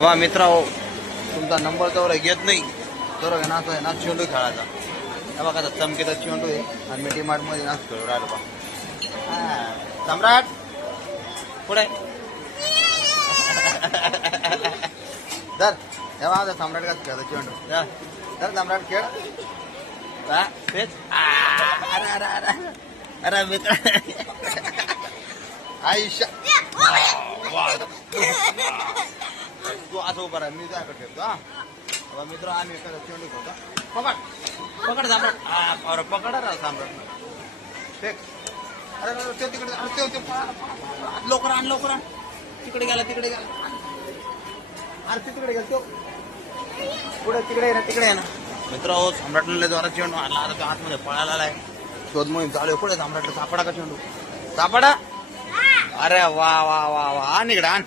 वा मित्र तुमचा नंबर तर घेत नाही तर नाच आहे ना चेंडू खेळायचा हे बघा चमकीचा चेंडू आहे आणि मी डीमार्ट मध्ये नाच खेळू राहिलो बा सम्राट पुढे धर तेव्हा सम्राट का खेळतो चेंडू धर सम्राट खेळ तेच अरे अरे अरे अरे मित्र आयुष्य तू असं उभा राहा मी जायकडे ठेवतो हा मित्र आम्ही चेंडू खेळतो पकड पकड सम्राट अरे पकड राहा सम्राट फेक अरे ते तिकडे लवकर आण लवकर आण तिकडे गेला अरे तिकडे गेला तो पुढे तिकडे आहे ना तिकडे आहे ना मित्र हो सम्राटने द्वारा चेंडू आणला आता तो आतमध्ये पळायला आलाय शोध मोहीम चालू आहे पुढे सम्राटला सापडा का चेंडू सापडा अरे वा वा वा वा आण इकडे आण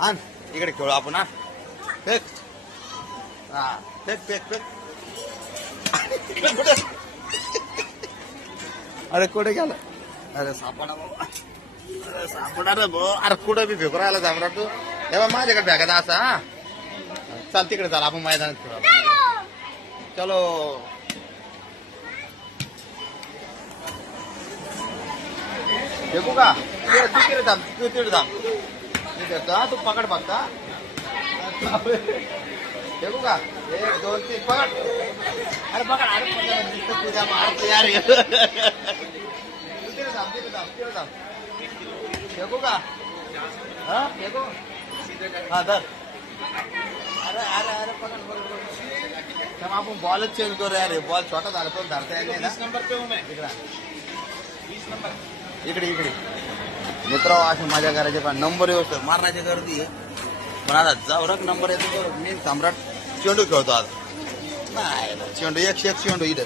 आण इकडे खेळू आपण हा फेक हा फेक फेक फेक अरे कुठे गेला अरे सापडा बाबा अरे सापडा रे भाऊ अरे कुठं बी फेकू राहिला सम्राट तू तेव्हा माझ्याकडे फेकायचा असा हा चाल तिकडे चाल आपण मैदानात खेळू चलो फेकू का तिकडे थांब तू तिकडे थांब तू पकड बघता फेकू का 1 2 3 पकड अरे पकड अरे तुझ्या मारतो यार तिकडे थांब फेकू का हा फेकू हा धर अरे अरे अरे पकड पकड आपण बॉलच चेंज करू यार बॉल छोटा झाला तो धरता येईल ना 20 नंबर पे हूं मैं इकडे इकडे मित्र अशी मजा करायची पण नंबर व्यवस्थित मारण्याची गर्दी आहे पण आता जवळक नंबर येतो मी सम्राट चेंडू खेळतो आता नाही चेंडू 101 चेंडू इथं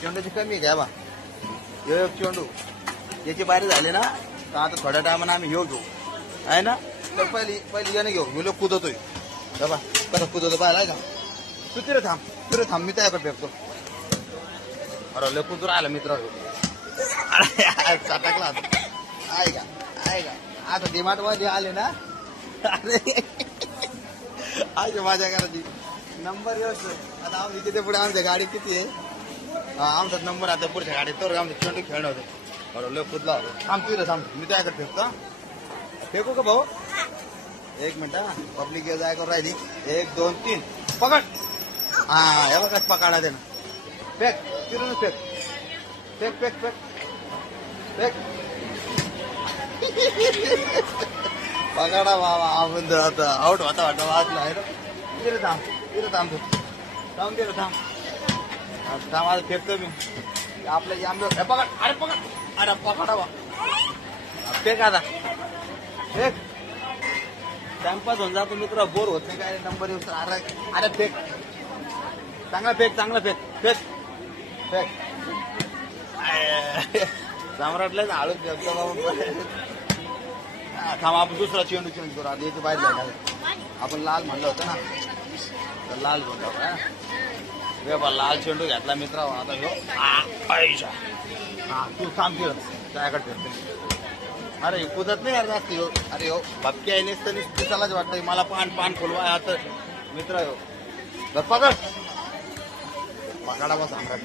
चेंडूची कमी घ्या बा एक चेंडू याची बारी झाली ना तर आता थोड्या टायमाने आम्ही घेऊ आहे ना तर पहिली याने घेऊ मी लोक कुदवतोय बा कसं कुदवतो पाहिला का तू तिथे थांब मी त्याकडे फेकतो अरे लय कुदू राहिला मित्र टाकला आहे का आता डिमार्ट मध्ये आले ना अरे आज माझ्या घराची नंबर व्यवस्थित आता आमची तिथे पुढे आमच्या गाडी किती आहे आमचा नंबर आता पुढच्या गाडीत तर आमचं चेंडू खेळणं होतं बरोबर लय कुदला होतो थांब मी त्याकडे फेकतो फेकू का भाऊ 1 मिनिट पब्लिक जाय करून राहिली 1 2 3 पकड हा हे बघा पकडा दे ना फेक तिथूनच fake fake fake fake fake पकडा बाबा आपण आता आउट होता वाजला आहे तिथे थांब तू थांब आज फेकतो मी आपल्या आंबे पकड अरे पकडा बा फेक आता फेक टाइमपास होऊन जातो मित्र बोर होत नाही काय नंबर येऊ अरे फेक चांगला फेक सम्राटलाच आळूच फेकतो बाबा थांब आपण दुसरा चेंडू करू आता याची बाहेर जायला आपण लाल म्हणलं होतं ना तर लाल म्हणतो बा लाल चेंडू घेतला मित्र आता ह्यो हा तू थांब त्याकडे फेकतो अरे कुदत नाही यार जास्त हो अरे हो भपकी आहे नसतं दिसायलाच वाटतं मला पान खोलवा आता मित्र हो तर पकडा बस सम्राट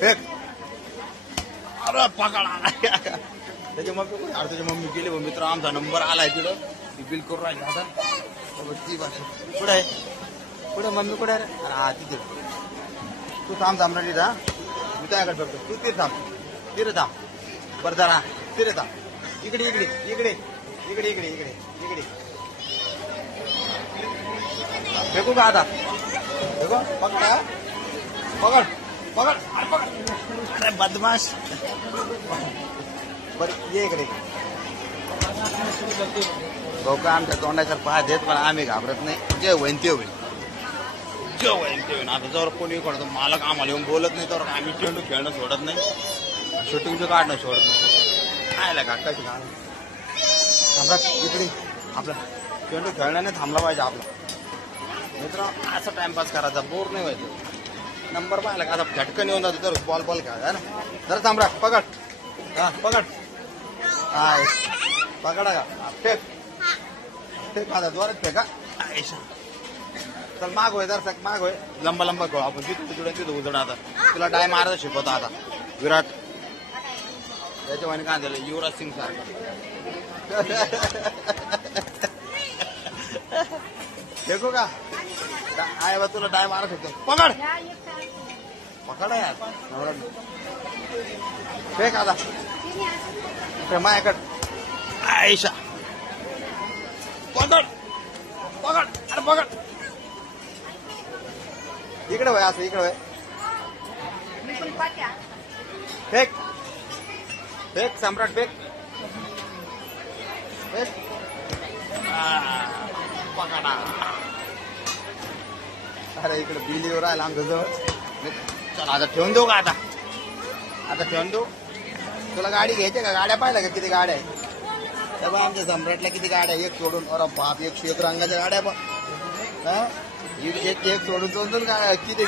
फेक अरे पकडा त्याची मम्मी गेली मित्र आमचा नंबर आलाय तिथं ती बिल करून राहिली आता ती बस पुढे मम्मी कुठे अरे हा तिथे तू थांब सम्राट इथं मी त्याकडे फेकतो तू तिथे थांब बरं जरा तिथे थांब इकडे फेकू का आता देखो पकड अरे बदमाश बरं ये इकडे लोक आमच्या तोंडाकडे पाहत आहेत पण आम्ही घाबरत नाही जे होईन ते होईल आता जर कोणी करतो मालक आम्हाला येऊन बोलत नाही तर आम्ही चेंडू खेळणं सोडत नाही शूटिंगचं काढणं सोडत नाही काय कशी का सम्राट इकडे आपला चेंडू खेळण्याने थांबला पाहिजे आपला मित्र असं टाइमपास करायचा बोर नाही व्हायचं नंबर पाहिला का आता झटकन येऊन जातो तर बॉल खेळायचा ना जरा सम्राट पकड हा पकडा का फेक फेक आता जोरात फेका आयशा चल माग होय जर माग होय लंबा लंबा खेळू आपण तिथं तिथं उजड आता तुला डाय मारायला शिकवतो आता विराट त्याच्यावाने काय झालं युवराज सिंग सारखं देखो का आहे बा तुला डाय मारत होतो पकड पकड यार फेक आता माझ्याकड आयशा पकड पकड अरे पकड इकडे वय असं इकडे वय फेक फेक सम्राट फेक फेक पकडा अरे इकडे बिलीवर राहिला आमच्या जवळ चल आता ठेवून देऊ का आता आता ठेवून देऊ तुला गाडी घ्यायची का गाड्या पाहिल्या का किती गाड्या आहे तेव्हा आमच्या सम्राटला किती गाड्या एक सोडून अरे बाप एक रंगाच्या गाड्या पण एक सोडून सोडून काय किती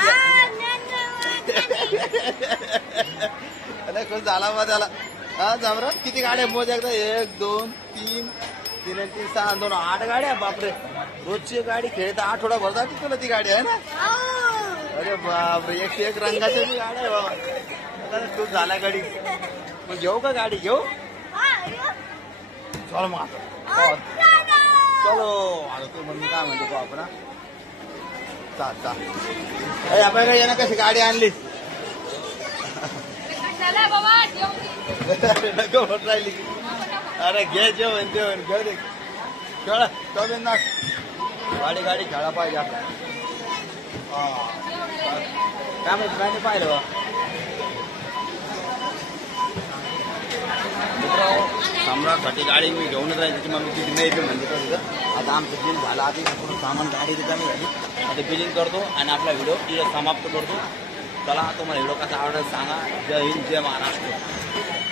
अरे कोण झाला मग त्याला हा सम्राट किती गाड्या मोज एकदा 1 2 3 3 आणि 3 6 2 8 गाड्या बापरे रोजची गाडी खेळता आठवडाभर जाते तुला ती गाडी आहे ना अरे बापरे एक रंगाच्या गाड्या आहे बाबा तू झाला गाडी मग घेऊ का गाडी घेऊ चलो मग आता चलो आता तू म्हणून काय म्हणतो को आपण आपण यानं कशी गाडी आणली नको होत राहिली अरे घे जेवण जेवण घेऊ दे खेळा कमी ना गाडी गाडी खेळा पाहिजे आपण काय माहिती काय नाही पाहिलं बा सम्राटसाठी गाडी मी घेऊनच राहिली की मग तिथे नाही म्हणजे कसं आता आमचं बिल झालं आधी पूर्ण सामान गाडी रिकामी झाली आता बिलिंग करतो आणि आपला व्हिडिओ तिथं समाप्त करतो चला तुम्हाला व्हिडिओ कसा आवडेल सांगा जय हिंद जय महाराष्ट्र